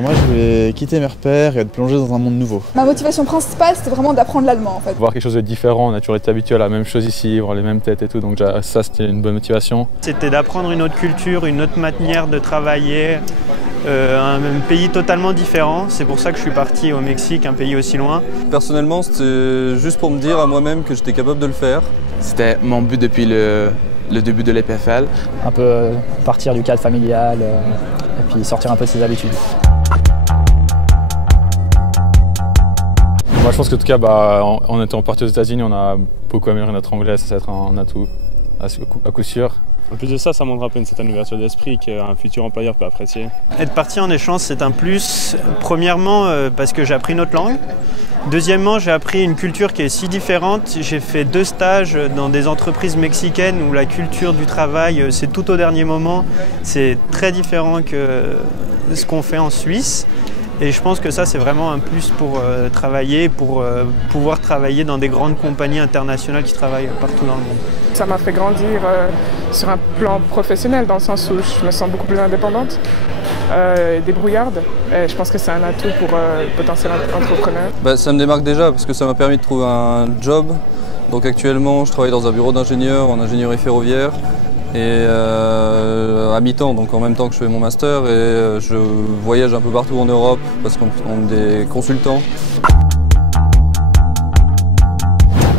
Moi, je voulais quitter mes repères et être plongé dans un monde nouveau. Ma motivation principale, c'était vraiment d'apprendre l'allemand en fait. Voir quelque chose de différent, on a toujours été habitué à la même chose ici, voir les mêmes têtes et tout, donc ça c'était une bonne motivation. C'était d'apprendre une autre culture, une autre manière de travailler, un pays totalement différent. C'est pour ça que je suis parti au Mexique, un pays aussi loin. Personnellement, c'était juste pour me dire à moi-même que j'étais capable de le faire. C'était mon but depuis le début de l'EPFL. Un peu partir du cadre familial et puis sortir un peu de ses habitudes. Moi je pense qu'en tout cas, en étant parti aux États-Unis, on a beaucoup amélioré notre anglais, ça va être un atout à coup sûr. En plus de ça, ça montre un peu une certaine ouverture d'esprit qu'un futur employeur peut apprécier. Être parti en échange, c'est un plus. Premièrement, parce que j'ai appris une autre langue. Deuxièmement, j'ai appris une culture qui est si différente. J'ai fait 2 stages dans des entreprises mexicaines où la culture du travail, c'est tout au dernier moment. C'est très différent que ce qu'on fait en Suisse. Et je pense que ça, c'est vraiment un plus pour travailler, pour pouvoir travailler dans des grandes compagnies internationales qui travaillent partout dans le monde. Ça m'a fait grandir sur un plan professionnel, dans le sens où je me sens beaucoup plus indépendante, débrouillarde. Et je pense que c'est un atout pour potentiel entrepreneur. Ça me démarque déjà parce que ça m'a permis de trouver un job. Donc actuellement, je travaille dans un bureau d'ingénieur en ingénierie ferroviaire. Et à mi-temps, donc en même temps que je fais mon master, et je voyage un peu partout en Europe parce qu'on est des consultants.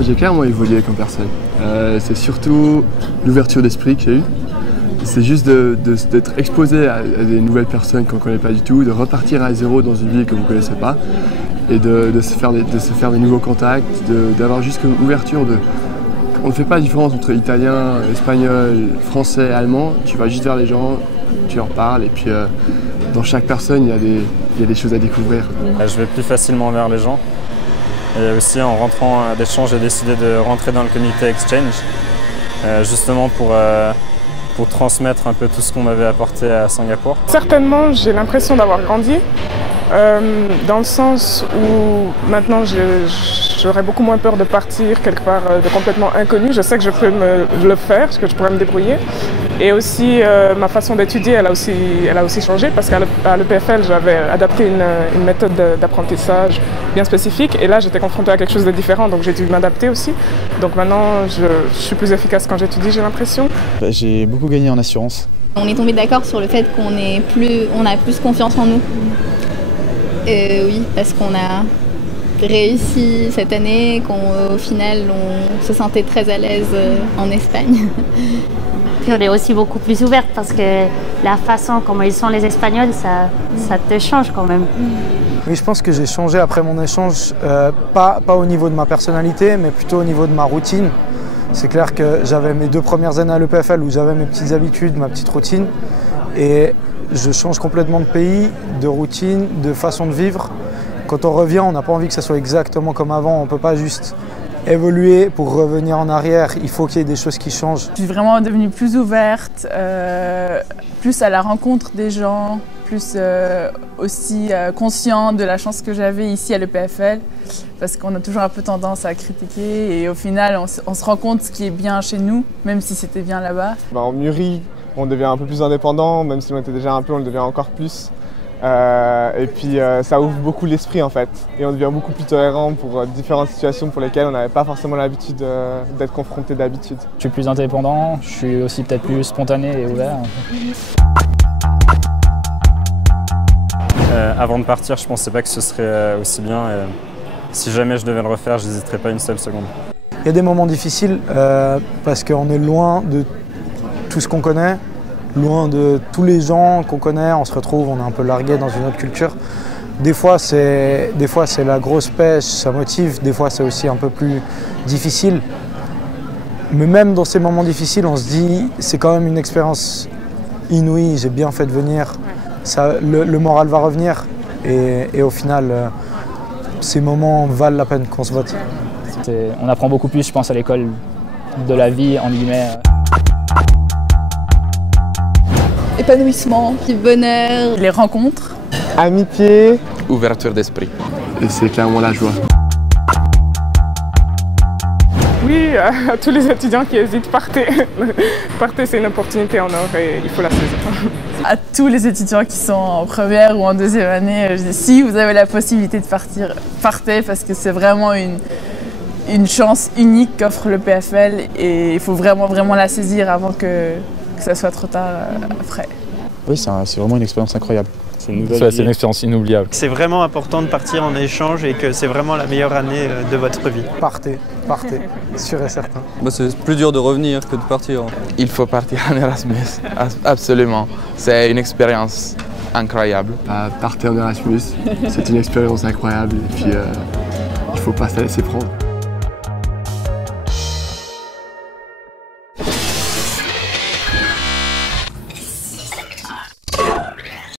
J'ai clairement évolué comme personne. C'est surtout l'ouverture d'esprit que j'ai eue. C'est juste d'être exposé à des nouvelles personnes qu'on ne connaît pas du tout, de repartir à zéro dans une ville que vous ne connaissez pas et de se faire des nouveaux contacts, d'avoir juste une ouverture de... On ne fait pas la différence entre italien, espagnol, français, allemand. Tu vas juste vers les gens, tu leur parles et puis dans chaque personne, il y a des choses à découvrir. Je vais plus facilement vers les gens. Et aussi en rentrant à l'échange, j'ai décidé de rentrer dans le comité Exchange, justement pour transmettre un peu tout ce qu'on m'avait apporté à Singapour. Certainement, j'ai l'impression d'avoir grandi, dans le sens où maintenant j'aurais beaucoup moins peur de partir quelque part de complètement inconnu. Je sais que je peux le faire, que je pourrais me débrouiller. Et aussi, ma façon d'étudier, elle a aussi changé parce qu'à l'EPFL, j'avais adapté une méthode d'apprentissage bien spécifique. Et là, j'étais confrontée à quelque chose de différent, donc j'ai dû m'adapter aussi. Donc maintenant, je suis plus efficace quand j'étudie, j'ai l'impression. J'ai beaucoup gagné en assurance. On est tombé d'accord sur le fait qu'on a plus confiance en nous. Oui, parce qu'on a réussi cette année, qu'au final, on se sentait très à l'aise en Espagne. Puis on est aussi beaucoup plus ouverte parce que la façon comment ils sont les Espagnols, ça te change quand même. Oui, je pense que j'ai changé après mon échange, pas au niveau de ma personnalité, mais plutôt au niveau de ma routine. C'est clair que j'avais mes 2 premières années à l'EPFL où j'avais mes petites habitudes, ma petite routine. Et je change complètement de pays, de routine, de façon de vivre. Quand on revient, on n'a pas envie que ça soit exactement comme avant. On ne peut pas juste évoluer pour revenir en arrière. Il faut qu'il y ait des choses qui changent. Je suis vraiment devenue plus ouverte, plus à la rencontre des gens, plus aussi consciente de la chance que j'avais ici à l'EPFL. Parce qu'on a toujours un peu tendance à critiquer et au final, on se rend compte ce qui est bien chez nous, même si c'était bien là-bas. On mûrit, on devient un peu plus indépendant, même si on était déjà un peu, on le devient encore plus. Et puis ça ouvre beaucoup l'esprit en fait. Et on devient beaucoup plus tolérant pour différentes situations pour lesquelles on n'avait pas forcément l'habitude d'être confronté d'habitude. Je suis plus indépendant, je suis aussi peut-être plus spontané et ouvert. Avant de partir, je ne pensais pas que ce serait aussi bien. Et si jamais je devais le refaire, je n'hésiterais pas une seule seconde. Il y a des moments difficiles parce qu'on est loin de tout ce qu'on connaît. Loin de tous les gens qu'on connaît, on se retrouve, on est un peu largué dans une autre culture. Des fois c'est la grosse pêche, ça motive, des fois c'est aussi un peu plus difficile. Mais même dans ces moments difficiles, on se dit c'est quand même une expérience inouïe, j'ai bien fait de venir. Le moral va revenir et au final, ces moments valent la peine qu'on se vote. On apprend beaucoup plus, je pense, à l'école de la vie, en guillemets. Épanouissement, puis bonheur, les rencontres, amitié, ouverture d'esprit. Et c'est clairement la joie. Oui, à tous les étudiants qui hésitent, partez. Partez, c'est une opportunité en or et il faut la saisir. À tous les étudiants qui sont en première ou en deuxième année, je dis, si vous avez la possibilité de partir, partez parce que c'est vraiment une chance unique qu'offre le PFL et il faut vraiment la saisir avant que ça soit trop tard après. Oui, c'est vraiment une expérience incroyable. C'est une expérience inoubliable. C'est vraiment important de partir en échange et que c'est vraiment la meilleure année de votre vie. Partez, sûr et certain. C'est plus dur de revenir que de partir. Il faut partir en Erasmus, absolument. C'est une expérience incroyable. Partez en Erasmus, c'est une expérience incroyable et puis il ne faut pas se laisser prendre.